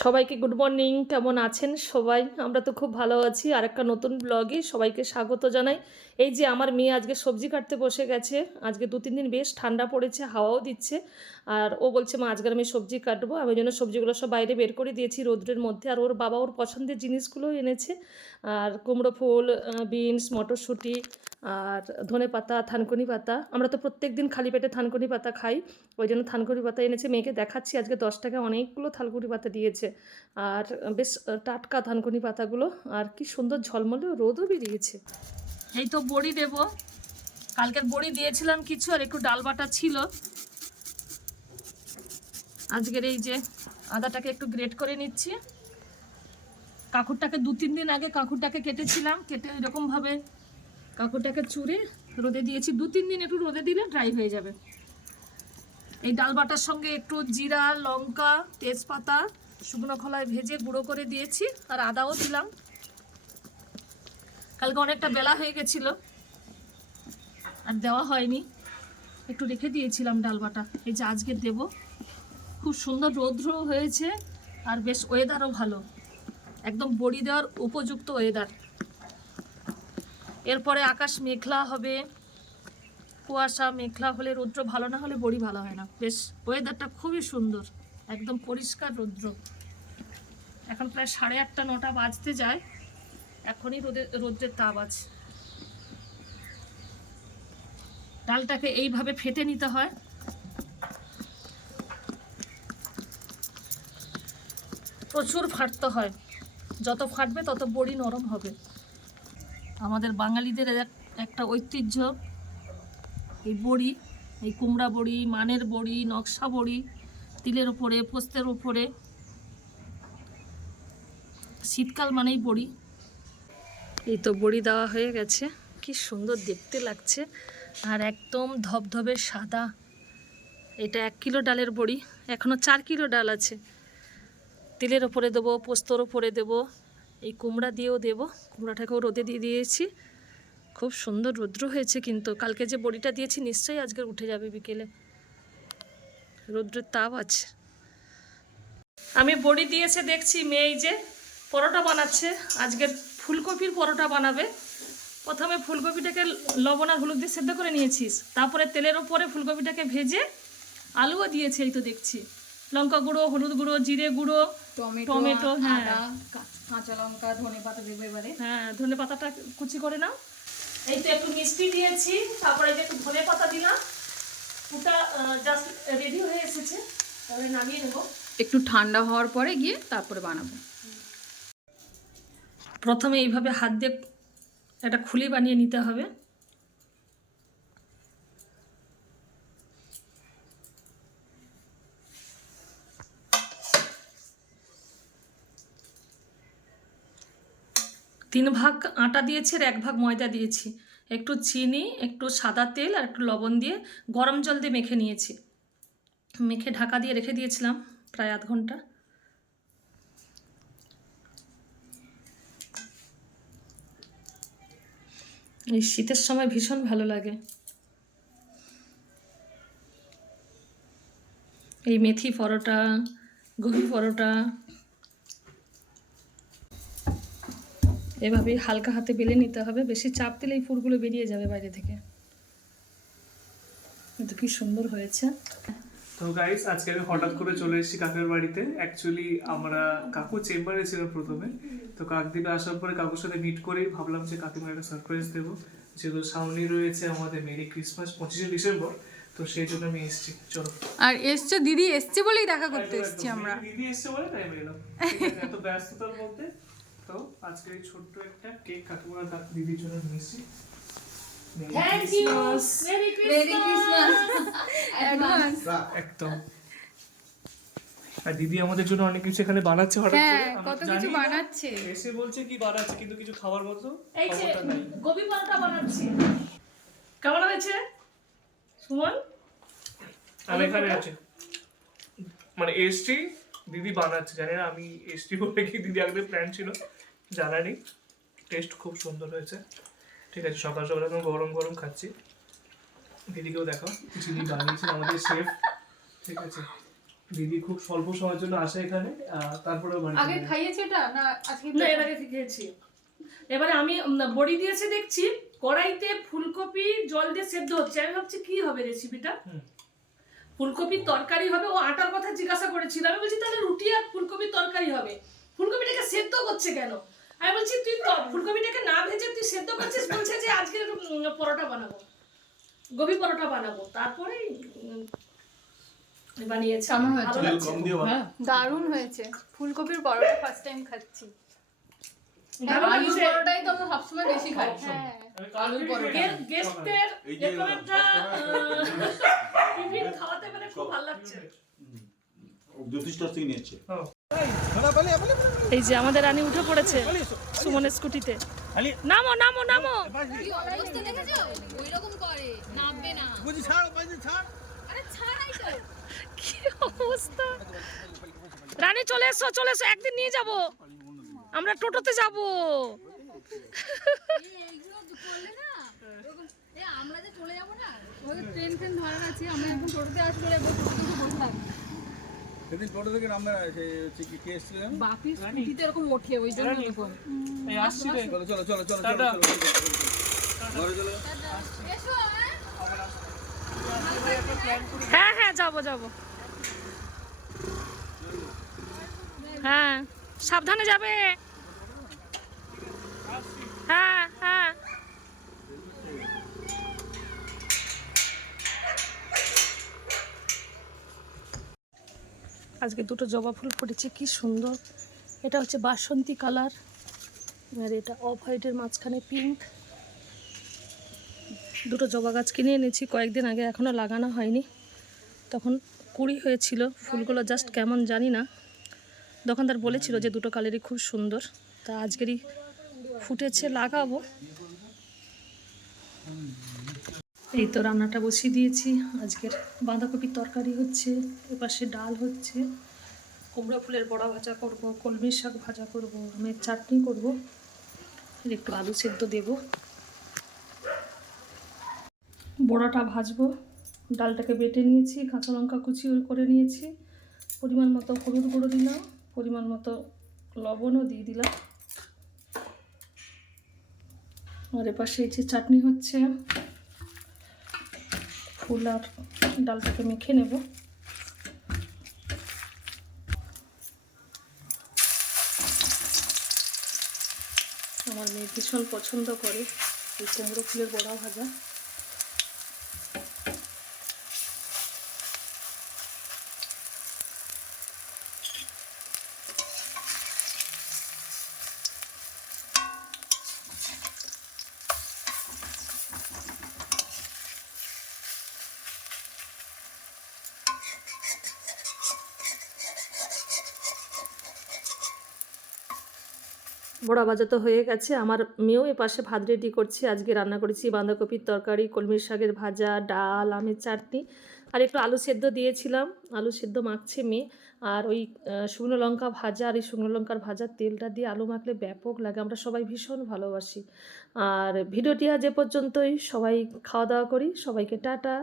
সবাইকে good morning. কেমন আছেন সবাই? আমরা তো খুব ভালো আছি। আর একটা নতুন ব্লগে সবাইকে স্বাগত জানাই। এই যে আমার মেয়ে আজকে সবজি কাটতে বসে গেছে। আজকে 2-3 দিন বেশ ঠান্ডা পড়েছে, হাওয়াও দিচ্ছে। আর ও বলছে মা আজকে আমি সবজি কাটবো। আমি ওই জন্য সবজিগুলো সব বাইরে বের করে দিয়েছি রোদ্রের মধ্যে। আর ওর বাবা ওর পছন্দের জিনিসগুলো এনেছে। আর কুমড়ো ফুল, বিনস, মটরশুঁটি, আর ধনেপাতা, থানকুনি পাতা। আমরা তো প্রত্যেক দিন খালি পেটে থানকুনি পাতা খাই, ওই জন্য থানকুনি পাতা এনেছে। মেয়েকে দেখাচ্ছি আজকে 10 টাকায় অনেকগুলো থানকুনি পাতা দিয়েছে। আর বেশ টাটকা থানকুনি পাতাগুলো, আর কি সুন্দর ঝলমলে রোদও বেরিয়েছে। এই তো বড়ি দেব। কালকের বড়ি দিয়েছিলাম কিছু, আর একটু ডাল বাটা ছিল। আজকের এই যে আদাটাকে একটু গ্রেট করে নিচ্ছি। কাঁকুরটাকে 2-3 দিন আগে কাঁকুরটাকে কেটেছিলাম, কেটে এরকমভাবে কাঁকুরটাকে চুড়ে রোদে দিয়েছি। 2-3 দিন একটু রোদে দিলে ড্রাই হয়ে যাবে। এই ডাল বাটার সঙ্গে একটু জিরা, লঙ্কা, তেজপাতা শুকনো খোলায় ভেজে গুঁড়ো করে দিয়েছি, আর আদাও দিলাম। কালকে অনেকটা বেলা হয়ে গেছিল আর দেওয়া হয়নি, একটু রেখে দিয়েছিলাম ডাল বাটা। এই যে আজকে দেব। খুব সুন্দর রৌদ্র হয়েছে আর বেশ ওয়েদারও ভালো, একদম বড়ি দেওয়ার উপযুক্ত ওয়েদার। এরপরে আকাশ মেঘলা হবে, কুয়াশা মেঘলা হলে রৌদ্র ভালো না হলে বড়ি ভালো হয় না। বেশ ওয়েদারটা খুবই সুন্দর, একদম পরিষ্কার রৌদ্র। এখন প্রায় 8:30-9টা বাজতে যায়, এখনই রোদ্রের তাপ আছে। ডালটাকে এইভাবে ফেটে নিতে হয়। প্রচুর ফাটতে হয়, যত ফাটবে তত বড়ি নরম হবে। আমাদের বাঙালিদের একটা ঐতিহ্য এই বড়ি, এই কুমড়া বড়ি, মানের বড়ি, নকশা বড়ি, তিলের ওপরে, পোস্তের ওপরে। শীতকাল মানেই বড়ি। এই তো বড়ি দেওয়া হয়ে গেছে, কি সুন্দর দেখতে লাগছে, আর একদম ধবধবে সাদা। এটা 1 কিলো ডালের বড়ি, এখনও 4 কিলো ডাল আছে। তিলের ওপরে দেবো, পোস্তর ওপরে দেবো, এই কুমড়া দিয়েও দেবো। কুমড়াটাকেও রোদে দিয়ে দিয়েছি। খুব সুন্দর রৌদ্র হয়েছে, কিন্তু কালকে যে বড়িটা দিয়েছি নিশ্চয়ই আজকে উঠে যাবে বিকেলে, রৌদ্রের তাপ আছে। আমি বড়ি দিয়েছে দেখছি মেয়ে এই যে পরোটা বানাচ্ছে। আজকের ফুলকপির পরোটা বানাবে। প্রথমে ফুলকপিটাকে লবণ আর হলুদ দিয়ে সেদ্ধ করে নিয়েছিস, তারপরে তেলের ওপরে ফুলকপিটাকে ভেজে আলুও দিয়েছে। এই তো দেখছি লঙ্কা গুঁড়ো, হলুদ গুঁড়ো, জিরে গুঁড়ো, টমেটো, হ্যাঁ, কাঁচা লঙ্কা, ধনেপাতা দেবো এবারে। হ্যাঁ, ধনে পাতাটা কুচি করে নাও। এই তো একটু মিষ্টি দিয়েছি, তারপরে যে একটু ধনে পাতা দিলাম। ওটা জাস্ট রেডি হয়ে এসেছে, তাহলে নামিয়ে নেব। একটু ঠান্ডা হওয়ার পরে গিয়ে তারপরে বানাবো। প্রথমে এইভাবে হাত দিয়ে একটা খুলি বানিয়ে নিতে হবে। তিন ভাগ আটা দিয়েছি আর 1 ভাগ ময়দা দিয়েছি। একটু চিনি, একটু সাদা তেল আর একটু লবণ দিয়ে গরম জল দিয়ে মেখে নিয়েছি। মেখে ঢাকা দিয়ে রেখে দিয়েছিলাম প্রায় আধ ঘন্টা। এই শীতের সময় ভীষণ ভালো লাগে এই মেথি পরোটা, গোবি পরোটা। এভাবেই হালকা হাতে বেলে নিতে হবে, বেশি চাপ দিলে এই ফুলগুলো বেরিয়ে যাবে বাইরে থেকে। কিন্তু কি সুন্দর হয়েছে। তো গাইস, আজকে আমি হঠাৎ করে চলে এসেছি কাকুর বাড়িতে। অ্যাকচুয়ালি আমরা কাকু চেম্বারে ছিলাম প্রথমে, তো কাকদ্বীপে আসার পরে কাকুর সাথে মিট করেই ভাবলাম যে কাকিমার একটা সারপ্রাইজ দেবো, যেহেতু সামনেই রয়েছে আমাদের মেরি ক্রিসমাস 25শে ডিসেম্বর। তো সেই জন্য আমি এসেছি। চলো। আর এসছে দিদি, এসছে বলেই দেখা করতে এসেছি আমরা। দিদি এসছে বলে তাই আমি এলাম, এত ব্যস্ততার মধ্যে। তো আজকে এই ছোট্ট একটা কেক কাকিমার দিদির জন্য নিয়েছি। Thank you, merry Christmas. Advance. একদম। আর দিদি আমাদের জন্য অনেক কিছু এখানে বানাচ্ছে হঠাৎ করে। হ্যাঁ, কত কিছু বানাচ্ছে। এসে বলছে কি বানাচ্ছে, কিন্তু কিছু খাবার মতো এই যে খবরটা নাই। গোবি পরোটা বানাচ্ছি। কেমন হয়েছে সুমন? আমি এখানে আছি, মানে এসছি, দিদি বানাচ্ছে। জানি না আমি এসছি বলে কি দিদি আগে প্ল্যান ছিল, জানা নেই। টেস্ট খুব সুন্দর হয়েছে। ঠিক আছে, সকাল সকাল এখন গরম গরম খাচ্ছি। দিদিকেও দেখাও, যিনি বানিয়েছেন আমাদের শেফ। ঠিক আছে, দিদি খুব স্বল্প সময়ের জন্য আসে এখানে, তারপরে আগে খাইয়েছে এটা না আজকে না, এর আগে খেয়েছি। এবারে আমি বড়ি দিয়েছে দেখছি কড়াইতে ফুলকপি জল দিয়ে সেদ্ধ হচ্ছে, আমি ভাবছি কি হবে রেসিপিটা। ফুলকপির তরকারি হবে, ও আটার কথা জিজ্ঞাসা করেছিল, আমি বলছি তাহলে রুটি আর ফুলকপির তরকারি হবে, ফুলকপিটাকে সেদ্ধ করছে কেন? আমি বলছি তুই ফুলকপিটাকে না ভেজে তুই সেদ্ধ করছিস, বলছে যে আজকে পরোটা বানাবো, গোবি পরোটা বানাবো। তারপরে বানিয়েছে। কেমন হয়েছে? ভালো লাগছে। হ্যাঁ দারুণ হয়েছে। ফুলকপির পরোটা ফার্স্ট টাইম খাচ্ছি। ভালো আলুর লাগছে। পরোটাই তো আমরা সবসময় বেশি খাই। হ্যাঁ আলুর পরোটা। গেস্টের এরকম একটা টিফিন খাওয়াতে পেরে খুব ভালো লাগছে। জ্যোতিষটার থেকে নিয়েছে। এই যে আমাদের রানী উঠে পড়েছে সুমনের স্কুটিতে। নামো নামো নামো। কি অবস্থা দেখেছো? ওইরকম করে নামবে না। আরে ছাড়াই তো। কি অবস্থা! রানী চলে এসো চলে এসো, একদিন নিয়ে যাব, আমরা টোটোতে যাব। এইগুলো করলে না ওরকম আমরা যে চলে যাবো না, ওদের ট্রেন ফ্রেন ধরার আছে, আমরা এখন টোটোতে আসলে এবার টোটোতে বসে থাকবো। সেদিন টোটো থেকে নামবে কে এসেছিলেন? বাপি স্কুটিতে এরকম ওঠে, ওই জন্য এরকম। এই আসছি রে। চলো চলো চলো চলো টাটা। ঘরে চলো। এসো হ্যাঁ। হ্যাঁ হ্যাঁ যাবো যাবো। হ্যাঁ সাবধানে যাবে। হ্যাঁ হ্যাঁ। আজকে দুটো জবা ফুল ফুটেছে, কি সুন্দর। এটা হচ্ছে বাসন্তী কালার, আর এটা অফ হোয়াইটের মাঝখানে পিঙ্ক। দুটো জবা গাছ কিনে এনেছি কয়েকদিন আগে, এখনও লাগানো হয়নি। তখন কুড়ি হয়েছিল ফুলগুলো, জাস্ট কেমন জানি না। দোকানদার বলেছিল যে দুটো কালারই খুব সুন্দর, তা আজকেরই ফুটেছে, লাগাবো। এই তো রান্নাটা বসিয়ে দিয়েছি। আজকের বাঁধাকপির তরকারি হচ্ছে, এপাশে ডাল হচ্ছে, কুমড়ো ফুলের বড়া ভাজা করব, কলমি শাক ভাজা করব, আমের চাটনি করব, আর একটু আলু সেদ্ধ দেব। বড়াটা ভাজবো। ডালটাকে বেটে নিয়েছি, কাঁচা লঙ্কা কুচি করে নিয়েছি, পরিমাণ মতো হলুদ গুঁড়ো দিলাম, পরিমাণ মতো লবণও দিয়ে দিলাম। আর এপাশে এই যে চাটনি হচ্ছে, ফুল আর ডালটাকে মেখে নেব। আমার মেয়ে ভীষণ পছন্দ করে এই কুমড়ো ফুলের বড়া ভাজা। বড়া ভাজা তো হয়ে গেছে, আমার মেয়েও এ পাশে ভাত রেডি করছে। আজকে রান্না করেছি বাঁধাকপির তরকারি, কলমির শাকের ভাজা, ডাল, আমের চাটনি, আর একটু আলু সেদ্ধ দিয়েছিলাম। আলু সেদ্ধ মাখছে মেয়ে, আর ওই শুকনো লঙ্কা ভাজা, আর এই শুকনো লঙ্কার ভাজার তেলটা দিয়ে আলু মাখলে ব্যাপক লাগে, আমরা সবাই ভীষণ ভালোবাসি। আর ভিডিওটি আজ এ পর্যন্তই, সবাই খাওয়া দাওয়া করি, সবাইকে টাটা।